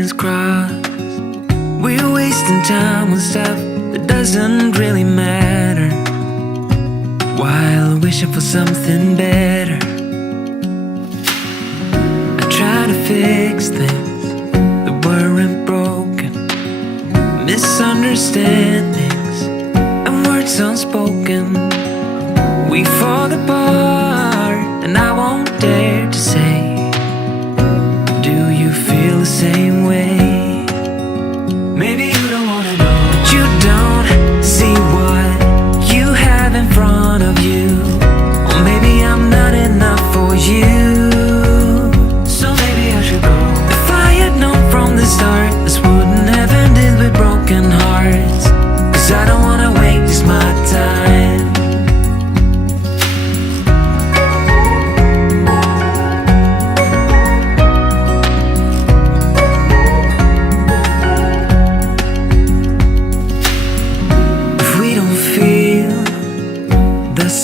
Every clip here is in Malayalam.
lines crossed. We're wasting time on stuff that doesn't really matter, while wishing for something better. I try to fix things that weren't broken, misunderstandings and words unspoken. We fall apart and I won't dare to say, do you feel the same way? Maybe you don't wanna know, but you don't see what you have in front of you. Or maybe I'm not enough for you, so maybe I should go. If I had known from the start, this wouldn't have ended with broken hearts. Cause I don't wanna waste my time.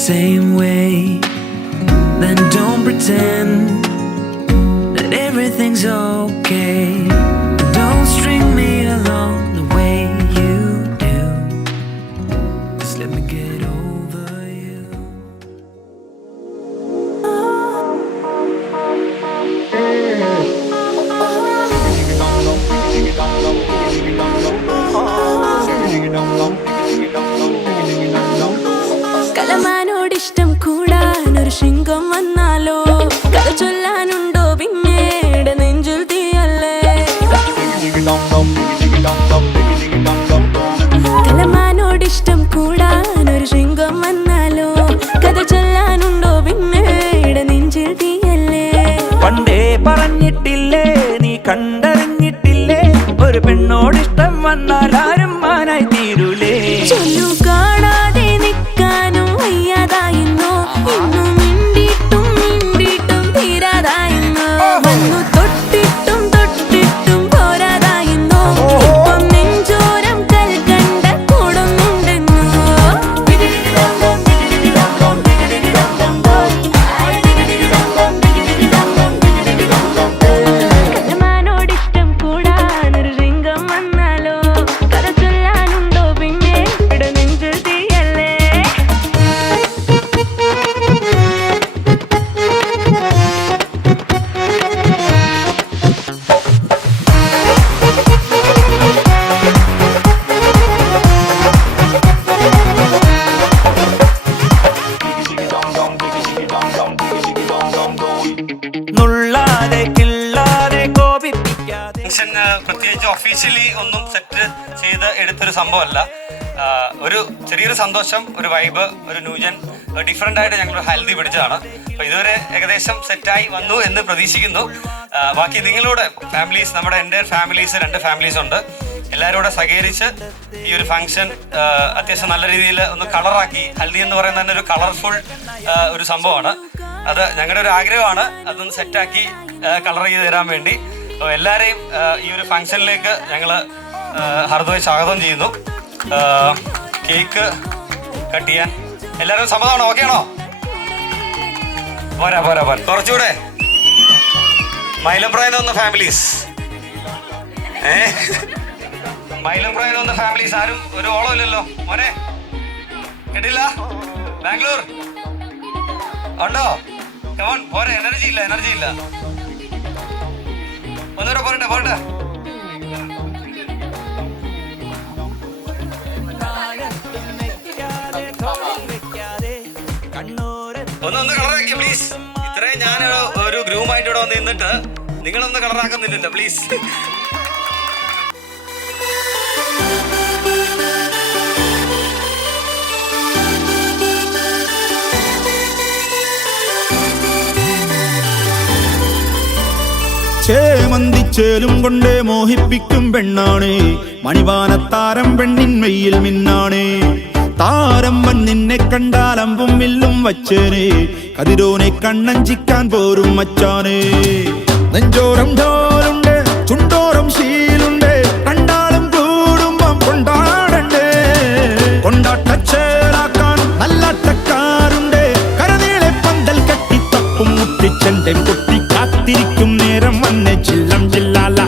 Same way, then don't pretend that everything's okay. Don't string me along the way you do. Just let me get over you. കലമാനോടിഷ്ടം കൂടാനൊരു ശൃംഗം വന്നാലോ, കഥ ചൊല്ലാനുണ്ടോ പിന്നീട് നെഞ്ചിൽ തീയല്ലേ. കലമാനോടിഷ്ടം കൂടാനൊരു ശൃംഗം വന്നാലോ, കഥ ചൊല്ലാനുണ്ടോ പിന്നീട് നെഞ്ചിൽ തീയല്ലേ. പണ്ടേ പറഞ്ഞിട്ടില്ലേ, നീ കണ്ടറിഞ്ഞിട്ടില്ലേ, ഒരു പെണ്ണോടിഷ്ടം വന്നാൽ ആരും മാനായി തീരൂലേ. ചൊല്ലു കാണാതെ നിൽക്കാനും വയ്യാതായിരുന്നു, ഇന്നും മിണ്ടിയിട്ടും മിണ്ടിയിട്ടും തീരാതായിരുന്നു. വന്നു തൊട്ടിട്ടും തൊട്ടിട്ടും പോരാതായിരുന്നു, ഇപ്പം നെഞ്ചോരം കൽക്കണ്ട കൂടുന്നുണ്ടെന്നു. കലമാനോടിഷ്ടം കൂടാനൊരു ശൃംഗം വന്നാലോ, കഥ ചൊല്ലാനുണ്ടോ പിന്നെ ഇവിടെ നെഞ്ചിൽ തീയല്ലേ. നുള്ളാതെ കിള്ളാതെ കോപിപ്പിക്കാതെ. പ്രത്യേകിച്ച് ഒഫീഷ്യലി ഒന്നും സെറ്റ് ചെയ്ത് എടുത്തൊരു സംഭവമല്ല. ഒരു ചെറിയൊരു സന്തോഷം, ഒരു വൈബ്, ഒരു ന്യൂജൻ ഡിഫറെൻ്റ് ആയിട്ട് ഞങ്ങൾ ഹെൽത്തി പിടിച്ചതാണ്. അപ്പോൾ ഇതുവരെ ഏകദേശം സെറ്റായി വന്നു എന്ന് പ്രതീക്ഷിക്കുന്നു. ബാക്കി നിങ്ങളുടെ ഫാമിലീസ്, നമ്മുടെ എൻ്റെ ഫാമിലീസ് 2 ഫാമിലീസ് ഉണ്ട്, എല്ലാവരും കൂടെ സഹകരിച്ച് ഈ ഒരു ഫംഗ്ഷൻ അത്യാവശ്യം നല്ല രീതിയിൽ ഒന്ന് കളറാക്കി. ഹൽദി എന്ന് പറയുന്നത് തന്നെ ഒരു കളർഫുൾ ഒരു സംഭവമാണ്. അത് ഞങ്ങളുടെ ഒരു ആഗ്രഹമാണ്, അതൊന്ന് സെറ്റാക്കി കളർ ചെയ്ത് തരാൻ വേണ്ടി. അപ്പോൾ എല്ലാവരെയും ഈ ഒരു ഫംഗ്ഷനിലേക്ക് ഞങ്ങൾ ഹാർദവമായി സ്വാഗതം ചെയ്യുന്നു. കേക്ക് കട്ട് ചെയ്യാൻ എല്ലാവരും സമ്മതമാണോ? ഓക്കെ ആണോ? പോരാ പോരാ പോരാ, കുറച്ചുകൂടെ. മൈലപ്രായം വന്ന ഫാമിലീസ്, മൈലപ്രായം വന്ന ഫാമിലീസ് ആരും ഒരു ഓളം ഇല്ലല്ലോ മോനെ, കേട്ടില്ല? ബാംഗ്ലൂർ ഉണ്ടോ? കമോൺ, പോരെ, എനർജി ഇല്ല, എനർജി ഇല്ല. ഒന്നുകൂടെ പോരട്ടെ പോരട്ടെ. ഒന്ന് കളറാക്കിയ പ്ലീസ്. ഇത്രയും ഞാൻ ഒരു ഗ്രൂമായിട്ട് ഇവിടെ വന്ന് നിന്നിട്ട് നിങ്ങളൊന്ന് കളറാക്കുന്നില്ലല്ലോ പ്ലീസ്. ചേമന്തിച്ചേലും കൊണ്ടേ മോഹിപ്പിക്കും പെണ്ണാണേ, മണിവാനത്താരം പെണ്ണിന്മയിൽ മിന്നാണേ. താരം വൻ നിന്നെ കണ്ടാൽ അമ്പും വില്ലും വച്ചേനെ, കതിരോനെ കണ്ണഞ്ചിക്കാൻ പോരും മച്ചാനേ. നെഞ്ചോരം ഢോലുണ്ട്, ചുണ്ടോരം ശീലുണ്ട്, രണ്ടാളും കൂടുമ്പം കൊണ്ടാടണ്ടേ. കൊണ്ടാട്ടച്ചേലാക്കാൻ നല്ലാട്ടക്കാരുണ്ട്, കരനീളെ പന്തൽ കെട്ടി തപ്പും മുട്ടിച്ചെന്റെ പൊട്ടി കാത്തിരിക്കും നേരം വന്നെ ചില്ലം ചില്ലാല.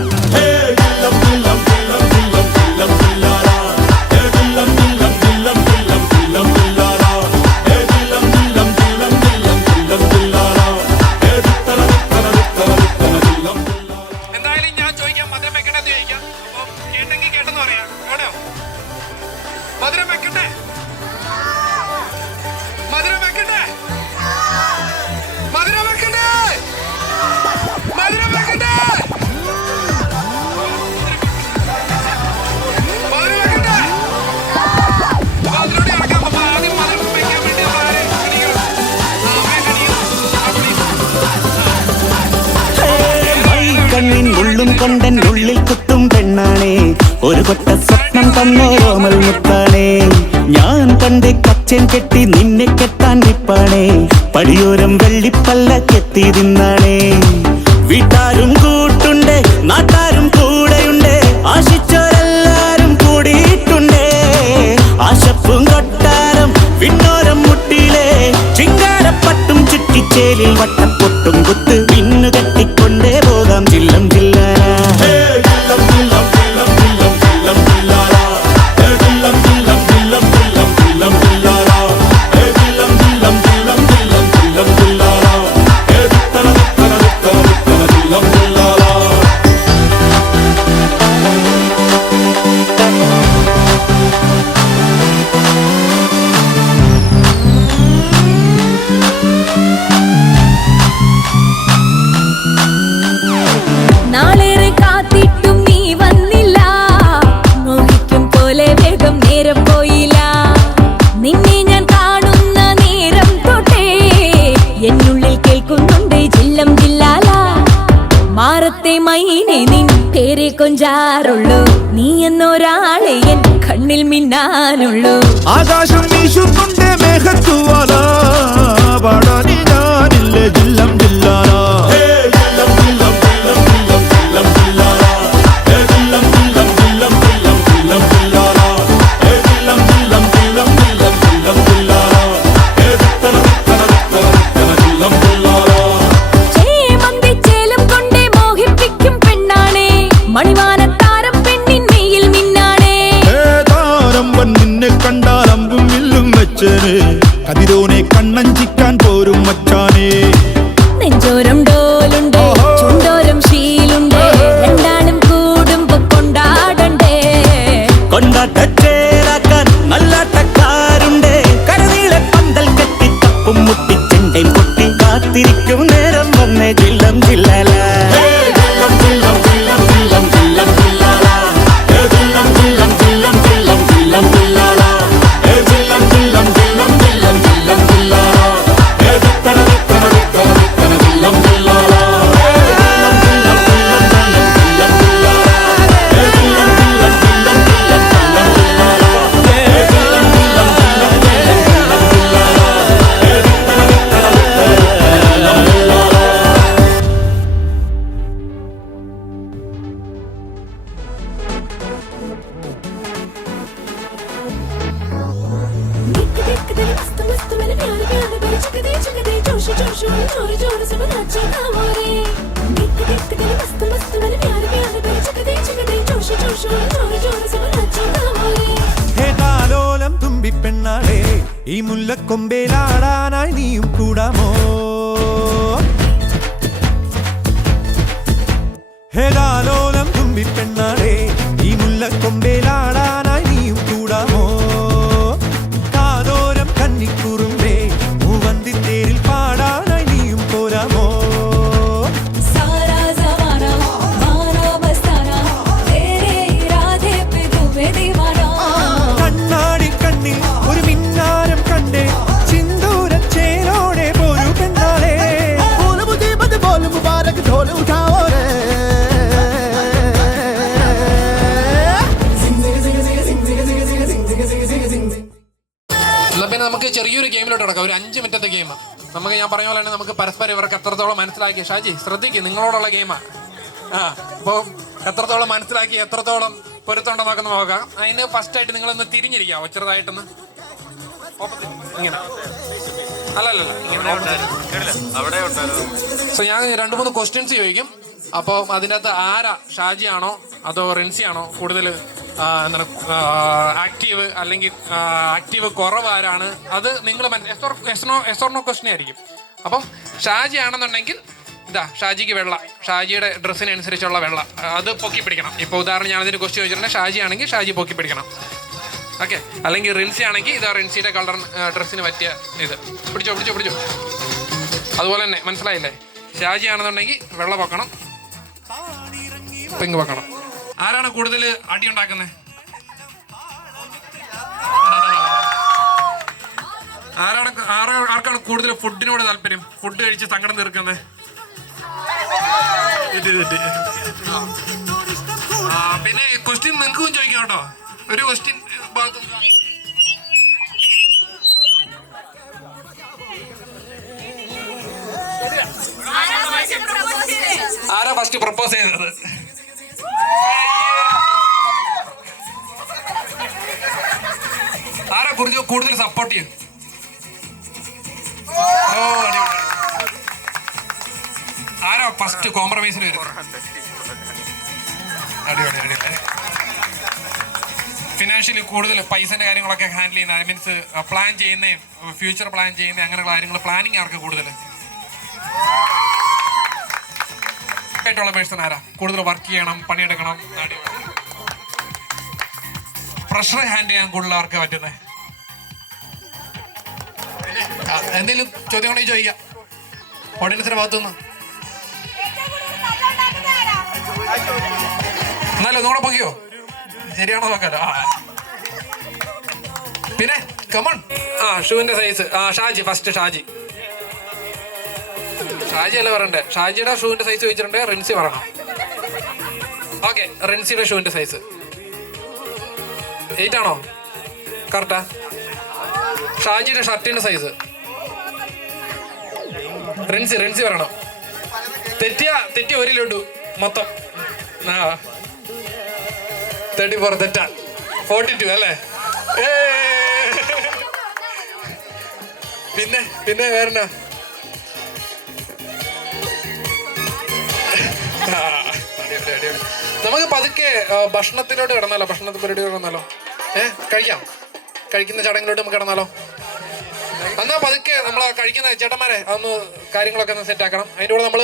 കണ്ണിൻ ഉള്ളും കൊണ്ടൻ ഉള്ളിൽ കുത്തും പെണ്ണാണേ ഒരു കൊട്ട സ്വപ്നം തന്നോരോമൽ മുത്താണേ ഞാൻ കണ്ടേ കച്ചൻ കെട്ടി നിന്നെ കെട്ടാൻ നിപ്പാണേ പടിയോരം വെള്ളിപ്പല്ല കെത്തി തിന്നാണേ വീട്ടാരും കൂട്ടുണ്ട് നാട്ടാരും കൂടെയുണ്ട് ആശിച്ചോരെല്ലാരും കൂടിയിട്ടുണ്ട് ആശപ്പും കൊട്ടാരം പിന്നോരം മുട്ടിയിലെ ചിങ്കാരപ്പട്ടും ചുറ്റിച്ചേലിൽ വട്ടപ്പൊട്ടും കുത്ത് പിന്നു കെട്ടിക്കൊണ്ടേ പോകാം ചില്ലം ചില്ലാന നാളേറെ കാത്തിട്ടും നീ വന്നില്ല മോഹിക്കും പോലെ വേഗം നേരം പോയില്ല നിന്നെ ഞാൻ കാണുന്ന നേരം തൊട്ടേ എന്നുള്ളിൽ കേൾക്കുന്നുണ്ട് ജില്ലം ജില്ലാല മാറത്തെ മൈനെ നിൻ പേരെ കൊഞ്ചാറുള്ളൂ നീ എന്നൊരാളെ എൻ കണ്ണിൽ മിന്നാനുള്ളൂ ആകാശം വീശുന്നുണ്ട് മേഘത്തുവാല പാടാനി ഞാനില്ലേ ജില്ലം ജില്ലാല ചേമന്തിച്ചേലം കൊണ്ടേ മോഹിപ്പിക്കും പെണ്ണാണേ മണിവാനത്താരം പെണ്ണിൻ മെയ്യിൽ മിന്നാണേ താരമ്പൻ നിന്നെ കണ്ടാൽ അമ്പും വില്ലും വെച്ചേനെ കതിരോനെ കണ്ണഞ്ചിക്കാൻ പോരും മച്ചാനെ നെഞ്ചോരം ഡോലുണ്ട് ചുണ്ടോരം ശീലുണ്ട് രണ്ടാളും കൂടുമ്പോ കൊണ്ടാടണ്ടേ കൊണ്ടാട്ടച്ചേരാക്കാൻ നല്ലാട്ടക്കാരുണ്ട് കരനീളെ പന്തൽ കെട്ടി തപ്പും മുട്ടിച്ചെണ്ടയും പൊട്ടി കാത്തിരിക്കും നേരം വന്നേ ജില്ലം ജില്ലാല ഹേതാലോലം തുമ്പിപ്പെണ്ണാളെ ഈ മുല്ലക്കൊമ്പേലാടാനായി നീയും കൂടാമോ ഹേതാലോലം തുമ്പിപ്പെണ്ണാളെ ഈ മുല്ലക്കൊമ്പേലാടാനായി നീയും കൂടാമോ കാതോരം കന്നിക്കുറുമ്പേ മൂവന്തിത്തേരിൽ പാടാനായി നീയും പോരാമോ കണ്ണാടി കണ്ണിൽ ഒരു മിന്നാരം കണ്ടേ ചിന്തൂരച്ചേരോടെ പോരു പെണ്ണാളെ പിന്നെ നമുക്ക് ചെറിയൊരു ഗെയിമിലോട്ട് കിടക്കാം ഒരു 5 മിനിറ്റത്തെ ഗെയിം നമുക്ക് ഞാൻ പറഞ്ഞ പോലെ തന്നെ നമുക്ക് പരസ്പരം ഇവർക്ക് എത്രത്തോളം മനസ്സിലാക്കി ഷാജി ശ്രദ്ധിക്കും നിങ്ങളോടുള്ള ഗെയിമാണ് അപ്പോൾ എത്രത്തോളം മനസ്സിലാക്കി എത്രത്തോളം പൊരുത്തമുണ്ടെന്നൊക്കെ നോക്കാം അതിന് ഫസ്റ്റായിട്ട് നിങ്ങളൊന്ന് തിരിഞ്ഞിരിക്കാവോ ചെറുതായിട്ടൊന്ന് ഇങ്ങനെ അല്ലല്ല സോ ഞാൻ 2-3 ക്വസ്റ്റ്യൻസ് ചോദിക്കും അപ്പോൾ അതിൻ്റെ അകത്ത് ആരാ ഷാജിയാണോ അതോ റിൻസിയാണോ കൂടുതൽ എന്താണ് ആക്റ്റീവ് അല്ലെങ്കിൽ ആക്റ്റീവ് കുറവ് ആരാണ് അത് നിങ്ങൾ എസ്ഓർണോ ക്വസ്റ്റ്യൻ ആയിരിക്കും അപ്പം ഷാജി ആണെന്നുണ്ടെങ്കിൽ ഇതാ ഷാജിക്ക് വെള്ള ഷാജിയുടെ ഡ്രസ്സിനനുസരിച്ചുള്ള വെള്ള അത് പൊക്കി പിടിക്കണം ഇപ്പോൾ ഉദാഹരണം ഞാനതിന് ക്വസ്റ്റ്യൻ ചോദിച്ചിട്ടുണ്ടെങ്കിൽ ഷാജി ആണെങ്കിൽ ഷാജി പൊക്കി പിടിക്കണം ഓക്കെ അല്ലെങ്കിൽ റിൻസി ആണെങ്കിൽ ഇതാ റിൻസിയുടെ കളർ ഡ്രസ്സിന് പറ്റിയ ഇത് പിടിച്ചോ പിടിച്ചോ പിടിച്ചോ അതുപോലെ തന്നെ മനസ്സിലായില്ലേ ഷാജി ആണെന്നുണ്ടെങ്കിൽ വെള്ള പൊക്കണം പിങ്ക് വെക്കണം ആരാണ് കൂടുതൽ അടി ഉണ്ടാക്കുന്നത് ആർക്കാണ് കൂടുതൽ ഫുഡിനോട് താല്പര്യം ഫുഡ് കഴിച്ച് സങ്കടം തീർക്കുന്നത് പിന്നെ ക്വസ്റ്റ്യൻ നിങ്ങൾക്കും ചോദിക്കാം കേട്ടോ. ഒരു ക്വസ്റ്റ്യൻ ആരാ ഫസ്റ്റ് പ്രപ്പോസ് ചെയ്തത്? ആരാ കൂടുതൽ സപ്പോർട്ട് ചെയ്യും? ആരാ ഫസ്റ്റ് കോംപ്രമൈസിന് വരും? ഫിനാൻഷ്യലി കൂടുതൽ പൈസന്റെ കാര്യങ്ങളൊക്കെ ഹാൻഡിൽ ചെയ്യുന്ന, ഐ മീൻസ് പ്ലാൻ ചെയ്യുന്നതും ഫ്യൂച്ചർ പ്ലാൻ ചെയ്യുന്ന അങ്ങനെ കാര്യങ്ങൾ പ്ലാനിങ് ആർക്ക് കൂടുതൽ ആയിട്ടുള്ള പേഴ്സൺ ആരാ? കൂടുതൽ വർക്ക് ചെയ്യണം, പണിയെടുക്കണം, പ്രഷർ ഹാൻഡിൽ ചെയ്യാൻ കൂടുതൽ ആർക്ക് പറ്റുന്നത്? എന്തെങ്കിലും ചോദ്യം കൊണ്ടേ ചോദിക്കാം ഓഡിയൻസിന്റെ ഭാഗത്തുനിന്ന്. എന്നാലും ഒന്നുകൂടെ പൊക്കിയോ? ശരിയാണോ നോക്കാലോ. പിന്നെ കമൺ. ഷൂവിന്റെ സൈസ് ഷാജി ഫസ്റ്റ്. ഷാജി അല്ല പറയണ്ടേ? ഷാജിയുടെ ഷൂവിന്റെ സൈസ് ചോദിച്ചിട്ടുണ്ട്, റിൻസി പറയണം. ഓക്കെ, റിൻസിയുടെ ഷൂവിന്റെ സൈസ് 8 ആണോ? കറക്റ്റാ. ഷാജിയുടെ ഷർട്ടിന്റെ സൈസ് റിൻസി പറയണം. തെറ്റിയ ഒരു ലഡു മൊത്തം 34 തെറ്റാ. 42 അല്ലേ? പിന്നെ വേറെ നമുക്ക് പതുക്കെ ഭക്ഷണത്തിലോട്ട് കിടന്നാലോ? ഭക്ഷണത്തെ പരിപാടി കിടന്നാലോ? കഴിക്കുന്ന ചടങ്ങിലോട്ട് നമുക്ക് കിടന്നാലോ? എന്നാ പതുക്കെ നമ്മൾ കഴിക്കുന്ന ചേട്ടന്മാരെ അതൊന്ന് കാര്യങ്ങളൊക്കെ ഒന്ന് സെറ്റ് ആക്കണം. അതിൻ്റെ കൂടെ നമ്മൾ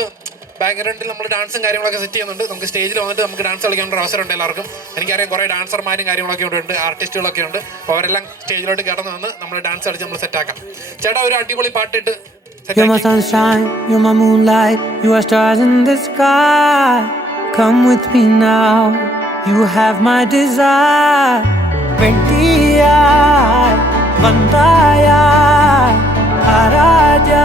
ബാക്ക്ഗ്രൗണ്ടിൽ നമ്മൾ ഡാൻസും കാര്യങ്ങളൊക്കെ സെറ്റ് ചെയ്യുന്നുണ്ട്. നമുക്ക് സ്റ്റേജിൽ വന്നിട്ട് നമുക്ക് ഡാൻസ് കളിക്കാനുള്ള അവസരം ഉണ്ട് എല്ലാവർക്കും. എനിക്കറിയാം കുറേ ഡാൻസർമാരും കാര്യങ്ങളൊക്കെ ഉണ്ട്, ആർട്ടിസ്റ്റുകളൊക്കെ ഉണ്ട്. അപ്പോൾ അവരെല്ലാം സ്റ്റേജിലോട്ട് കിടന്ന് വന്ന് നമ്മൾ ഡാൻസ് കളിച്ച് നമ്മൾ സെറ്റാക്കാം. ചേട്ടാ ഒരു അടിപൊളി പാട്ടിട്ട്. You're my sunshine, you're my moonlight, you are stars in the sky. Come with me now, you have my desire. Vendiya, Vandaya, Araja.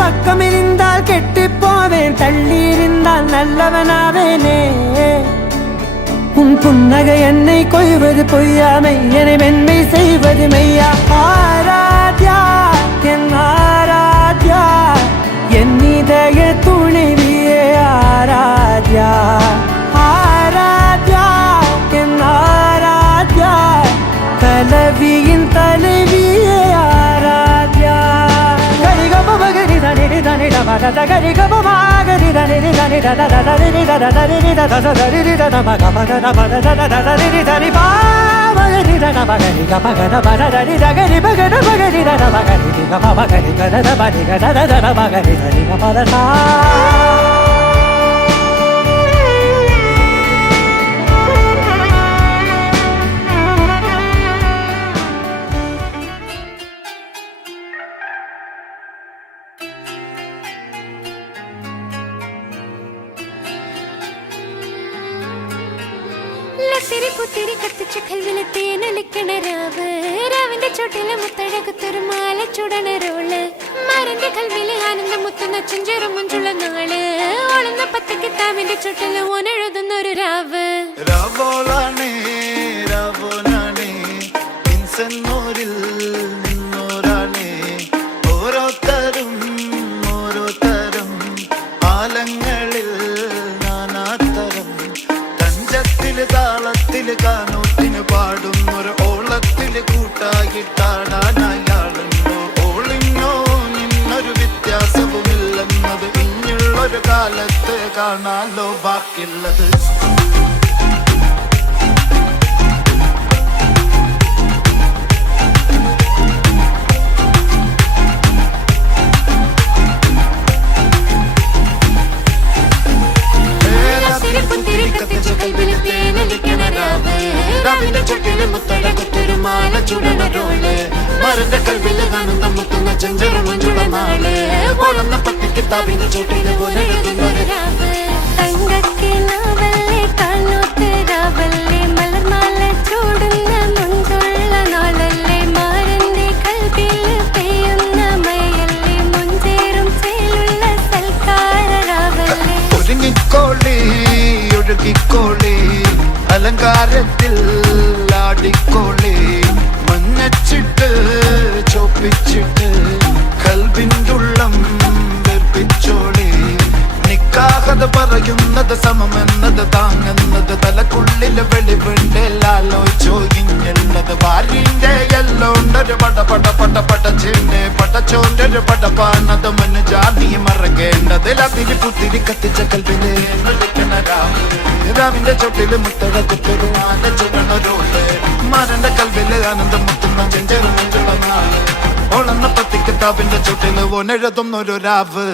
பக்கமிருந்தால் கெட்டுப்போவேன், தள்ளியிருந்தால் நல்லவனாவேனே. உன் புன்னகை என்னை கொய்வது பொய்யாமை, என்னை மென்மை செய்வது மெய்யா. ஆராத்யா என் ஆராத்யா, என் இதய துணைவியே ஆராத்யா. ஆராத்யா என் ஆராத்யா, கலவியின் தலைவியே ஆராத்யா. പുത്തിരി കത്തിച്ച കൽവിലെ തേനൊലിക്കണ രാവ്, രാവിന്റെ ചോട്ടിലെ മുത്തഴകത്തൊരു മാല ചുടണ റോള്, മാരന്റെ കൽവിലെ ആനന്ദം മുത്തുന്ന ചെഞ്ചെറും മുഞ്ചുള്ള നാള്, ഓളുന്ന പത്തക്ക് താവിന്റെ ചോട്ടില് ഓനെഴുതുന്നൊരു രാവ്. രാവോളാണേ രാവോനാണേ നിൻസന്നൂരിൽ നിന്നോരാണേ, ഓരോരുത്തരും ആലങ്ങളിൽ നാനാതരം, തഞ്ചത്തില് താളത്തില് കാനോത്തിന് പാടുന്നൊരു ഓളത്തില് കൂട്ടായിട്ടാടാനയാളുണ്ടോ? ഓളിങ്ങോ നിന്നൊരു വ്യത്യാസവുമില്ലെന്നത് ഇനിയുള്ളൊരു കാലത്ത് കാണാലോ ബാക്കിയുള്ളത്. രാവിന്റെ ചുട്ടിലെ മുത്തഴകത്തൊരു മാല ചുടണ റോള്, മരന്റെ കൽവില് കാണുന്ന മുത്തുന്ന ചെഞ്ചെറു മഞ്ചുള്ള നാള് വളർന്ന പത്തി കിതാബിന്റെ ചോട്ടില് പോലെ തങ്കക്കിനാവല്ലേ കാണോത്ത് രാവല്ലേ മലർമാല ചൂടുന്ന മുഞ്ചുള്ള നാളല്ലേ മാരന്റെ കൽവിൽ പെയ്യുന്ന മയല്ലേ മുഞ്ചേറും ചേലുള്ള സൽക്കാരാവല്ലേ ഒരുങ്ങിക്കോളി ഒഴുകിക്കോളി അലങ്കാരത്തിൽ ആടിക്കോളി മഞ്ഞച്ചിട്ട് ചോപ്പിച്ചിട്ട് കൽവിൻ്റെ ഉള്ളം വെപ്പിച്ചോളി നിക്കാഹത് പറയുന്നത് സമമെന്നത് താങ്ങുന്നത് തലക്കുള്ളില് വെളിവുണ്ടല്ലോ ഇഞ്ഞുള്ളത് ഭാര്യന്റെ എല്ലോണ്ടൊരു പടച്ചിന്റെ പടച്ചോന്റെ ഒരു പടപ്പാണത് മുന്ന് ജാതി മറക്കേണ്ടത് അതിരി പുത്തിരി കത്തിച്ച കൽവില് രാവിന്റെ ചൊട്ടില് മുത്തട കുത്തൊരു ആന ചുടണൊരുണ്ട് മരന്റെ കൽവില് ആനന്ദം മുത്തുന്ന ചെഞ്ചെറു മുഞ്ചുള്ള നാള് ഓളന്ന പത്തി കിതാബിന്റെ ചൊട്ടില് ഓനെഴുതുന്നൊരു രാവ്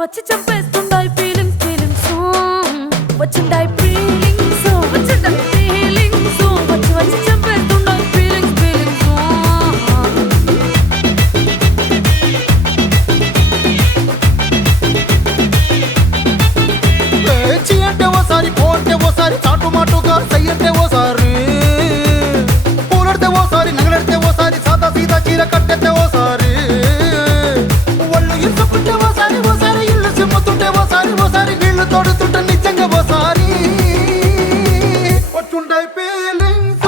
వచ్చి చంపేస్తుండాయి ఫీలింగ్స్ వచ్చిండాయి ఫీలింగ్స్ వచ్చిండాయి ఫీలింగ్స్ వచ్చి చంపేస్తుండాయి ఫీలింగ్స్ చీ అంటే ఓసారి పో అంటే ఓసారి చాటు మాటుగా సై అంటే ఓసారి పూలడితే ఓసారి నగలడితే ఓసారి సాదా సీదా చీర కట్టెత్తే ఓసారి ఒళ్ళు ఇసుకుంటే ఓసారి ఇల్లు సిమ్ముతుంటే ఓసారి నీళ్లు తోడుతుంటే నిజంగా ఓసారి వచ్చుండాయి ఫీలింగ్స్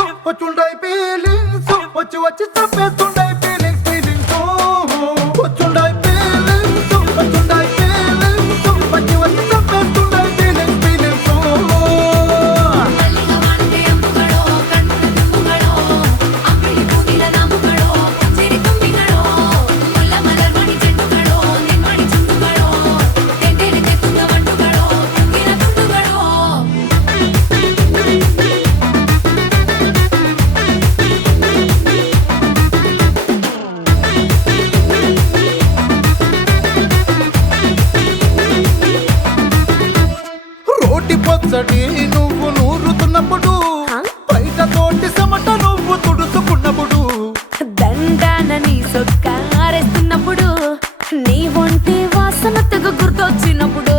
వచ్చి తప్పేస్తుండాయి ఫీలింగ్స్ వచ్చుండాయి ఫీలింగ్స్ వచ్చి తప్పేస్తుండాయి ఫీలింగ్స్ రోటి పచ్చడి నువ్వు నూరుతున్నప్పుడు బయట తోటి సమట నువ్వు తుడుచుకున్నప్పుడు దండాన నీ సొక్కారేస్తున్నప్పుడు నీ ఒంటి వాసన తెగ గుర్తొచ్చినప్పుడు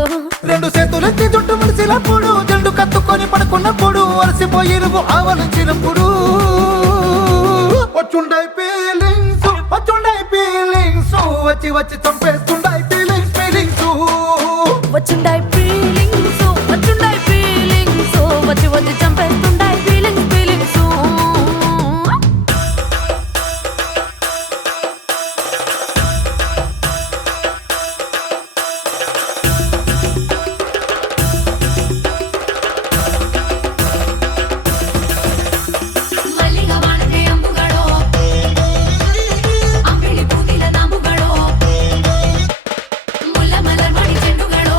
రెండు చేతులెత్తి జుట్టు ముడిసినప్పుడు జండు కత్తుకొని పడుకున్నప్పుడు అలసిపోయి నువ్వు ఆవలించినప్పుడు వచ్చుండాయి ఫీలింగ్స్ వచ్చి చంపేస్తుండాయి ఫీలింగ్స్ వచ్చిండాయి ఫీలింగ్స్ వచ్చి చంపేస్తుండాయి ఫీలింగ్స్ ముల్ల మలర్ మడి చెండుగడో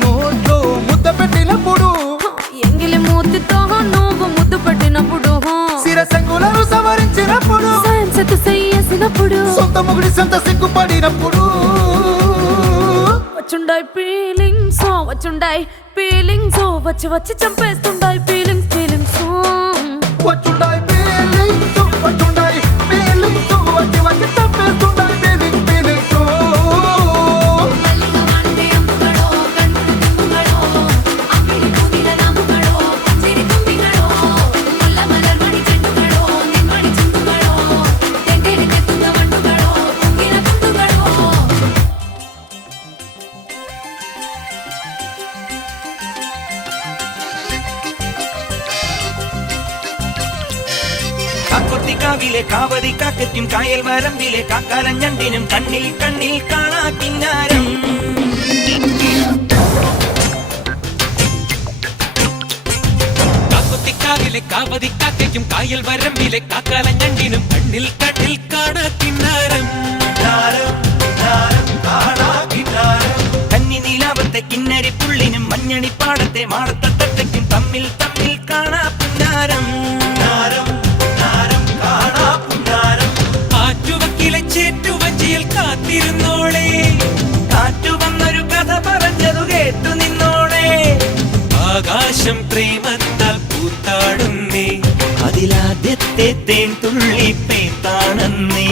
నోట్లో ముద్ద పెట్టినప్పుడు ఎంగిలి మూతితో నువ్వు ముద్దు పెట్టినప్పుడు శిరసంగులను సవరించినప్పుడు సైన్సెత్ చేసినప్పుడు సొంత ముగుడి సొంత సిగ్గుపడినప్పుడు వచ్చుండాయి ఫీలింగ్స్ వచ్చి వచ్చి చంపేస్తుండాయి ఫీలింగ్స్ వచ్చుండాయి ఫీలింగ్స్ వచ్చుండాయి ఫీలింగ్స్ వచ్చి వచ్చి చంపేస్తుండాయి ఫీలింగ్స్ കാക്കൊത്തിക്കാവിലെ കാവതി കാക്കയ്ക്കും കായൽ വരമ്പിലെ കാക്കാലഞ്ഞണ്ടിനും കണ്ണിൽ കണ്ണിൽ കാണാ കിന്നാരം കാക്കൊത്തിക്കാവിലെ കാവതി കാക്കയ്ക്കും കായൽ വരമ്പിലെ കാക്കാലഞ്ഞണ്ടിനും കണ്ണിൽ കണ്ണിൽ കാണാ കിന്നാരം കന്നി നീലാവത്തെ കിന്നരി പുള്ളിനും മഞ്ഞണിപ്പാടത്തെ മാടത്തട്ടയ്ക്കും തമ്മിൽ തമ്മിൽ കാണാ പുന്നാരം ആറ്റുവക്കിലെ ചേറ്റുവഞ്ചിയിൽ കാത്തിരുന്നോളെ കാറ്റു വന്നൊരു കഥ പറഞ്ഞതു കേട്ടു നിന്നോളെ ആകാശം പ്രേമത്താൽ പൂത്താടുന്നേ അതിലാദ്യത്തെ തേൻ തുള്ളി പേത്താണെന്നേ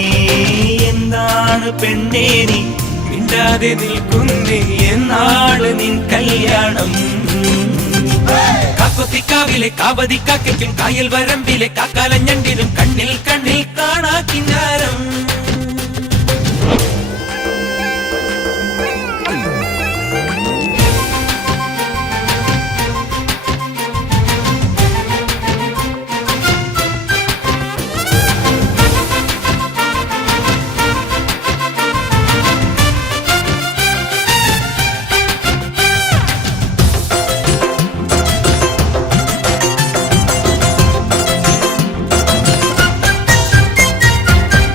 എന്താണ് പെണ്ണേ നീ മിണ്ടാതെ നിൽക്കുന്നേ എന്നാള് നിൻ കല്യാണം കാക്കൊത്തിക്കാവിലെ കാവതി കാക്കയ്ക്കും കായൽ വരമ്പിലെ കാക്കാലഞ്ഞണ്ടിനും കണ്ണിൽ കണ്ണിൽ കാണാ കിന്നാരം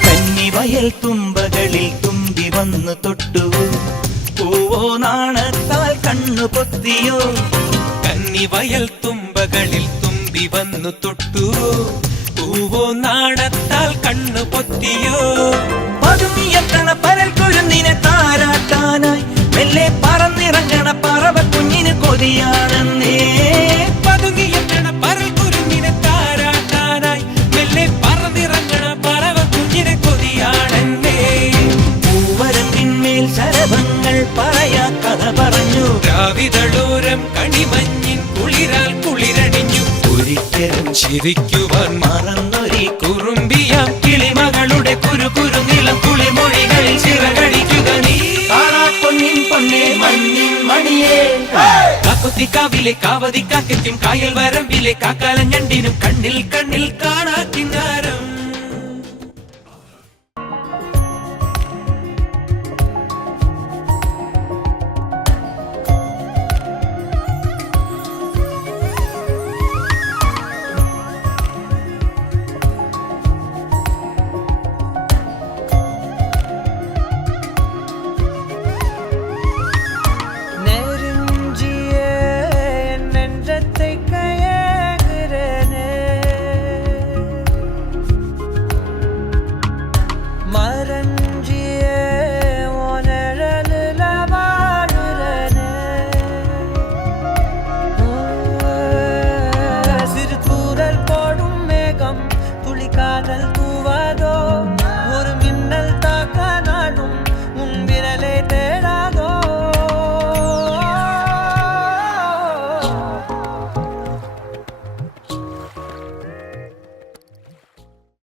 കന്നിവയൽ തുമ്പകളിൽ തുമ്പി വന്നു തൊട്ടു പൂവോ നാണത്താൽ കണ്ണു പൊത്തിയോ കന്നിവയൽ തുമ്പകളിൽ തുമ്പി വന്നു തൊട്ടു പൂവോ നാണത്താൽ കണ്ണു പൊത്തിയോ പതുങ്ങിയെത്തണ പരൽ കുരുന്നിനെ താരാട്ടാനായി മെല്ലെ പറന്നിറങ്ങണ പറവ കുഞ്ഞിന് കൊതിയാണെന്നേ പതുങ്ങിയെത്തണ പരൽ കുരുന്നിനെ താരാട്ടാനായി മെല്ലെ പറന്നിറങ്ങണ പറവ കുഞ്ഞിനെ കൊതിയാണെന്നേ പൂവരത്തിന്മേൽ ശരഭങ്ങൾ പറയാ കഥ പറഞ്ഞു രാവിതളോരം കണിമഞ്ഞിൻ കുളിരാൽ കുളിരണിഞ്ഞു ഒരിക്കലും ചിരിക്കുവാൻ മറന്നൊരി കുറുമ്പിയാം കിളിമകളുടെ കുരു നിളം കുളിമൊഴികളിൽ ചിറകടിക്കുക നീ കാണാ പൊന്നിൻ പൊന്നേ മഞ്ഞിൻ മണിയേ കാക്കൊത്തിക്കാവിലെ കാവതി കാക്കയ്ക്കും കായൽ വരമ്പിലെ കാക്കാലഞ്ഞണ്ടിനും കണ്ണിൽ കണ്ണിൽ കാണാ കിന്നാരം